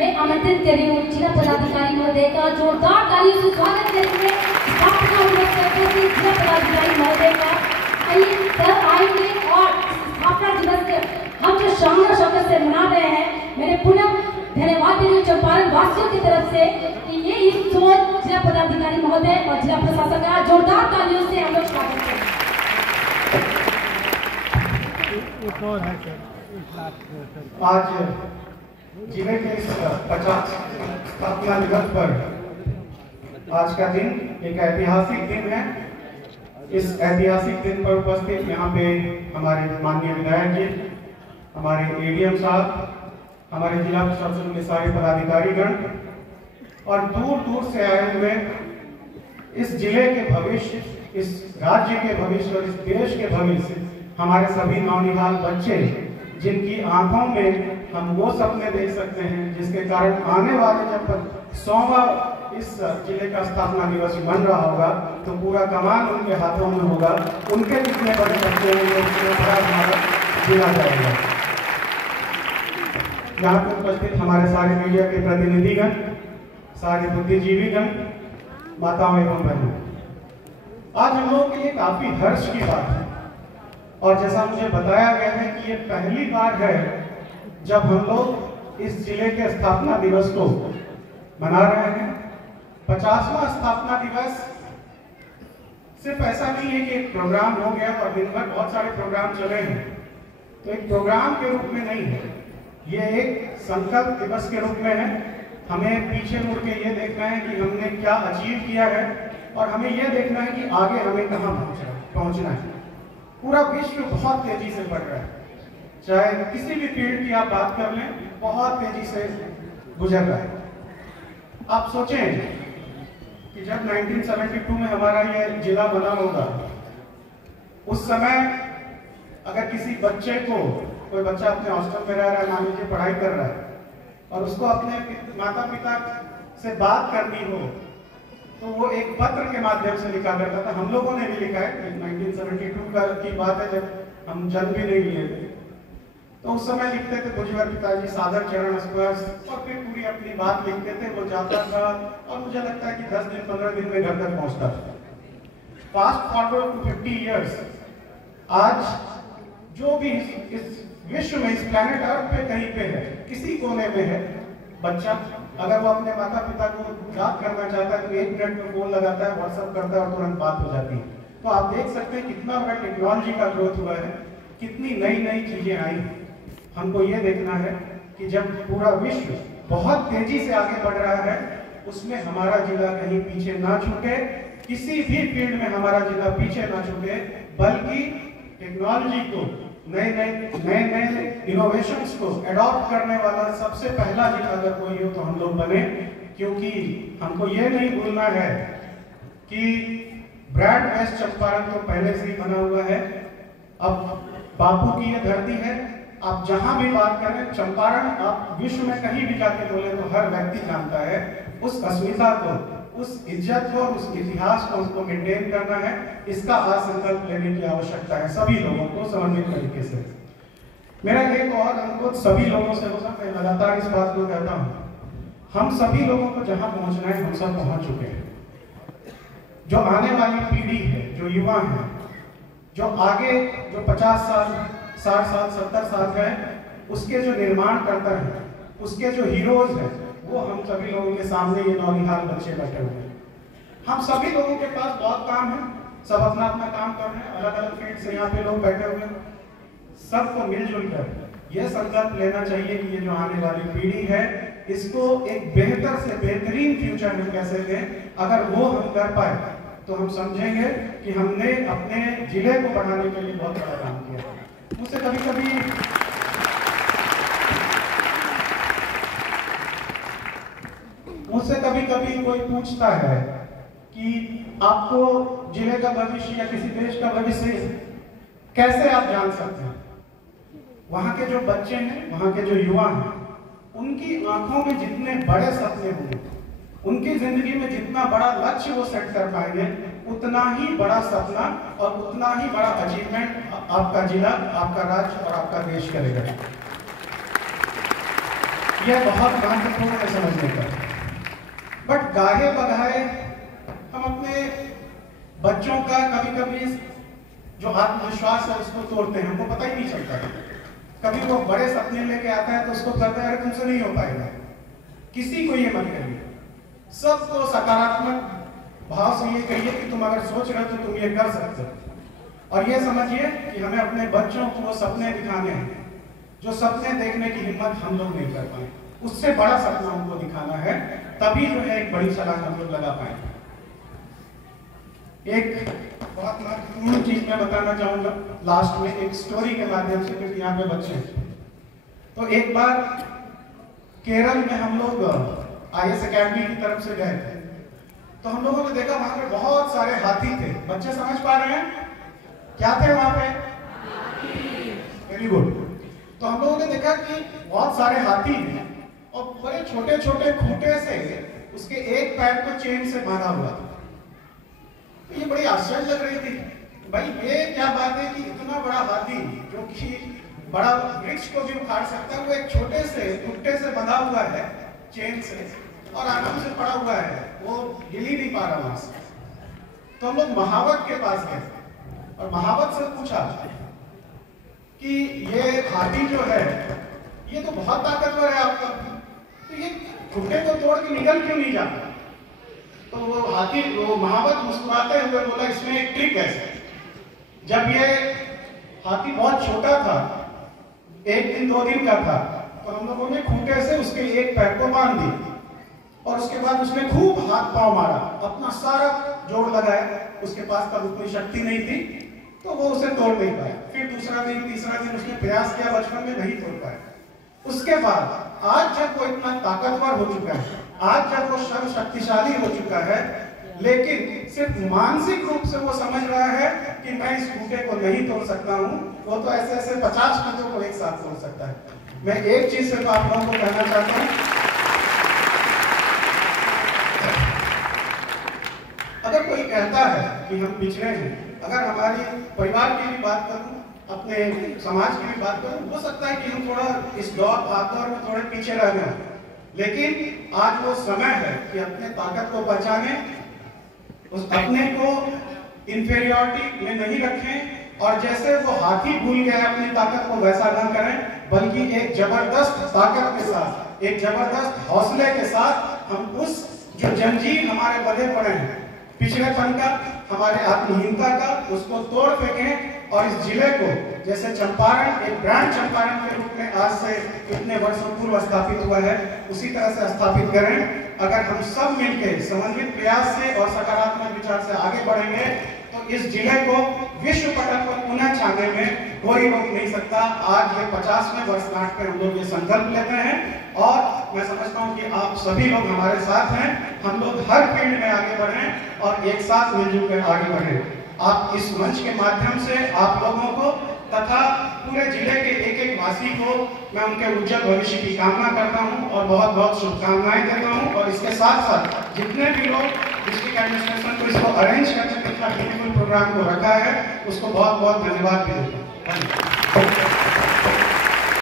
मैं आमंत्रित कर रही हूँ जिला पदाधिकारी महोदय का जोरदार तालियों से स्वागत करेंगे। स्थापना दिवस पर उपस्थित जिला पदाधिकारी महोदय का आइए सर आएंगे और स्थापना दिवस के हम जो शानदार शौकत से मना रहे हैं, मैंने पुनः धन्यवाद दे रही हूँ चंपारण वासियों की तरफ से कि ये इस सोच जिला पदाधिकारी महोदय और जिला प्रशासन का जोरदार तालियों से हम लोग स्वागत करें। आज जिले के 50 स्थापना दिवस पर आज का दिन एक ऐतिहासिक दिन है। इस ऐतिहासिक दिन पर उपस्थित यहाँ पे हमारे माननीय विधायक जी, हमारे एडीएम साहब, हमारे जिला प्रशासन के सारे पदाधिकारीगण और दूर दूर से आए हुए इस जिले के भविष्य, इस राज्य के भविष्य और इस देश के भविष्य, हमारे सभी नौनिहाल बच्चे जिनकी आंखों में हम वो सपने देख सकते हैं जिसके कारण आने वाले जब 100वां इस जिले का स्थापना दिवस बन रहा होगा तो पूरा कमान उनके हाथों में होगा। उनके जितने बड़े बच्चे होंगे उतने बड़ा हमारा जिला जाएगा। यहाँ पर उपस्थित हमारे सारे मीडिया के प्रतिनिधिगण, सारे बुद्धिजीवीगण, माताओं एवं बहनों, आज हम लोगों के लिए काफी हर्ष की बात है और जैसा मुझे बताया गया है कि ये पहली बार है जब हम लोग इस जिले के स्थापना दिवस को मना रहे हैं। 50वां स्थापना दिवस सिर्फ ऐसा नहीं है कि एक प्रोग्राम हो गया और दिन भर बहुत सारे प्रोग्राम चले हैं, तो एक प्रोग्राम के रूप में नहीं है, ये एक संकल्प दिवस के रूप में है। हमें पीछे मुड़ के ये देखना है कि हमने क्या अचीव किया है और हमें ये देखना है कि आगे हमें कहाँ पहुँचना है। पूरा विश्व बहुत तेजी से बढ़ रहा है, चाहे किसी भी फील्ड की आप बात कर लें, बहुत तेजी से गुजर रहा है। आप सोचें कि जब 1972 में हमारा ये जिला बना होगा, उस समय अगर किसी बच्चे को, कोई बच्चा अपने हॉस्टल में रह रहा है, मान लीजिए पढ़ाई कर रहा है, और उसको अपने माता पिता से बात करनी हो तो वो एक पत्र के माध्यम से लिखा करता था। हम लोगों ने भी लिखा है, 1972 की बात है जब हम जन्म भी नहीं लिए थे, तो उस समय लिखते थे बुजुर्ग पिताजी सादर चरण स्पर्श, और फिर पूरी अपनी बात लिखते थे। वो जाता था और मुझे लगता है कि 10 दिन 15 दिन में घर तक पहुंचता था। फास्ट फॉरवर्ड टू 50 इयर्स, आज जो भी इस विश्व में, इस प्लैनेट अर्थ पे कहीं पे है, किसी कोने में है बच्चा, अगर वो अपने माता पिता को याद करना चाहता है तो 1 मिनट में फोन लगाता है, व्हाट्सएप करता है और तुरंत बात हो जाती है। तो आप देख सकते हैं कितना बड़ा टेक्नोलॉजी का ग्रोथ हुआ है, कितनी नई नई चीजें आई। हमको ये देखना है कि जब पूरा विश्व बहुत तेजी से आगे बढ़ रहा है, उसमें हमारा जिला कहीं पीछे ना छूटे, किसी भी फील्ड में हमारा जिला पीछे ना छूटे, बल्कि टेक्नोलॉजी को, नए इनोवेशंस को एडॉप्ट करने वाला सबसे पहला जिला अगर कोई हो तो हम लोग बने। क्योंकि हमको ये नहीं भूलना है कि ब्रांड वेस्ट चंपारण तो पहले से ही बना हुआ है, अब बापू की ये धरती है। आप जहां भी बात करें चंपारण, आप विश्व में कहीं भी जाके बोले तो हर व्यक्ति जानता है। उस अस्मिता को, उस इज्जत को, उस इतिहास को उसको मेंटेन करना है। इसका आज संकल्प लेने की आवश्यकता है सभी लोगों को समन्वित तरीके से। मेरा एक और अनुरोध सभी लोगों से होगा, मैं लगातार इस बात को कहता हूँ, हम सभी लोगों को जहां पहुंचना है हम सब पहुंच चुके हैं। जो आने वाली पीढ़ी है, जो युवा है, जो आगे जो 50 साल 60 साल 70 साल है, उसके जो निर्माण करता है, उसके जो हीरोज हैं, वो हम सभी लोगों के सामने ये नौनिहाल बच्चे बैठे हुए हैं। हम सभी लोगों के पास बहुत काम है, सब अपना अपना काम कर रहे हैं, अलग अलग फील्ड से यहाँ पे लोग बैठे हुए हैं। सबको मिलजुल कर यह संकल्प लेना चाहिए कि ये जो आने वाली पीढ़ी है, इसको एक बेहतर से बेहतरीन फ्यूचर में कैसे दें। अगर वो हम कर पाए तो हम समझेंगे कि हमने अपने जिले को बढ़ाने के लिए बहुत बड़ा काम किया। मुझसे कभी कभी कोई पूछता है कि आपको जिले का भविष्य या किसी देश का भविष्य कैसे आप जान सकते हैं। वहां के जो बच्चे हैं, वहां के जो युवा हैं, उनकी आंखों में जितने बड़े सपने होंगे, उनकी जिंदगी में जितना बड़ा लक्ष्य वो सेट कर पाएंगे, उतना ही बड़ा सपना और उतना ही बड़ा अचीवमेंट आपका जिला, आपका राज्य और आपका देश करेगा। यह बहुत महत्वपूर्ण है समझने का। बट गाहे बगाहे हम अपने बच्चों का कभी कभी जो आत्मविश्वास है उसको तोड़ते हैं, हमको पता ही नहीं चलता है। कभी वो बड़े सपने लेके आता है तो उसको कहता है अरे तुमसे नहीं हो पाएगा। किसी को ये मत करिए, सबको सकारात्मक भाव से ये कहिए कि तुम अगर सोच रहे हो तो तुम ये कर सकते हो। और ये समझिए कि हमें अपने बच्चों को वो सपने दिखाने हैं जो सपने देखने की हिम्मत हम लोग नहीं कर पाए, उससे बड़ा सपना उनको दिखाना है, तभी जो है एक बड़ी छलांग हम लोग लगा पाएंगे। एक बहुत महत्वपूर्ण चीज मैं बताना चाहूंगा लास्ट में एक स्टोरी के माध्यम से, क्योंकि यहाँ पे बच्चे हैं। तो एक बार केरल में हम लोग IAS अकेडमी की तरफ से गए थे, तो हम लोगों ने देखा वहां पे बहुत सारे हाथी थे। बच्चे समझ पा रहे हैं क्या थे वहां पे? Very good. तो हम लोगों ने देखा कि बहुत सारे हाथी हैं और बड़े छोटे छोटे खूंटे से उसके एक पैर को चेन से बांधा हुआ था। तो ये बड़ी आश्चर्य लग रही थी, भाई ये क्या बात है कि इतना बड़ा हाथी जो कि बड़ा वृक्ष को भी उखाड़ सकता है, वो एक छोटे से खूंटे से बंधा हुआ है चेन से और आराम से पड़ा हुआ है, वो हिल ही नहीं पा रहा वहां से। तो हम लोग महावत के पास गए और महावत से पूछा कि ये हाथी जो है ये तो बहुत ताकतवर है आपका, तो ये खूंटे को तोड़ के निकल क्यों नहीं जाता? तो वो महावत मुस्कुराते हुए बोला इसमें एक ट्रिक है। जब ये हाथी बहुत छोटा था, 1 दिन 2 दिन का था, तो हम लोगों ने खूंटे से उसके एक पैर को बांध दिया और उसके बाद उसने खूब हाथ पांव मारा, अपना सारा जोर लगाया। उसके पास तब उतनी शक्ति नहीं थी तो वो उसे तोड़ नहीं पाया। फिर दूसरा दिन तीसरा दिन उसने प्रयास किया, बचपन में नहीं तोड़ पाया। उसके बाद आज जब वो इतना ताकतवर हो चुका है, आज जब वो सर्वशक्तिशाली हो चुका है, लेकिन सिर्फ मानसिक रूप से वो समझ रहा है कि मैं इस खूंटे को नहीं तोड़ सकता हूँ, वो तो ऐसे ऐसे 50 खूंटों को एक साथ तोड़ सकता है। मैं एक चीज सिर्फ आप लोगों को कहना चाहता हूँ, अगर कोई कहता है कि हम पिछड़े हैं, अगर हमारी परिवार की भी बात करूं, अपने समाज की भी बात करूं, हो सकता है कि हम थोड़ा इस भागदौड़ में थोड़े पीछे रह गए, लेकिन आज वो समय है कि अपने ताकत को पहचाने, उस अपने को इंफीरियरिटी में नहीं रखें और जैसे वो हाथी भूल गया अपनी ताकत को वैसा न करें, बल्कि एक जबरदस्त ताकत के साथ, एक जबरदस्त हौसले के साथ हम उस जो जंजीर हमारे बंधे पड़े हैं पिछड़ेपन का, हमारे आत्महीनता का, उसको तोड़ फेंकें और इस जिले को जैसे चंपारण एक ब्रांड चंपारण के रूप में आज से कितने वर्षों पूर्व स्थापित हुआ है, उसी तरह से स्थापित करें। अगर हम सब मिलकर समन्वित प्रयास से और सकारात्मक विचार से आगे बढ़ेंगे तो इस जिले को विश्व पटल पर पुनः छाने में कोई रोक नहीं सकता। आज ये 50वें वर्षगांठ पे हम लोग ये संकल्प लेते हैं और मैं समझता हूँ कि आप सभी लोग हमारे साथ हैं। हम लोग हर फील्ड में आगे बढ़ें और एक साथ मिलजुल कर आगे बढ़ें। आप इस मंच के माध्यम से आप लोगों को तथा पूरे जिले के एक एक वासी को मैं उनके उज्जवल भविष्य की कामना करता हूं और बहुत बहुत शुभकामनाएं देता हूं। और इसके साथ साथ जितने भी लोग डिस्ट्रिक्ट एडमिनिस्ट्रेशन को इसको अरेंज करने के इतना ब्यूटीफुल प्रोग्राम को रखा है उसको बहुत बहुत धन्यवाद भी देता हूं।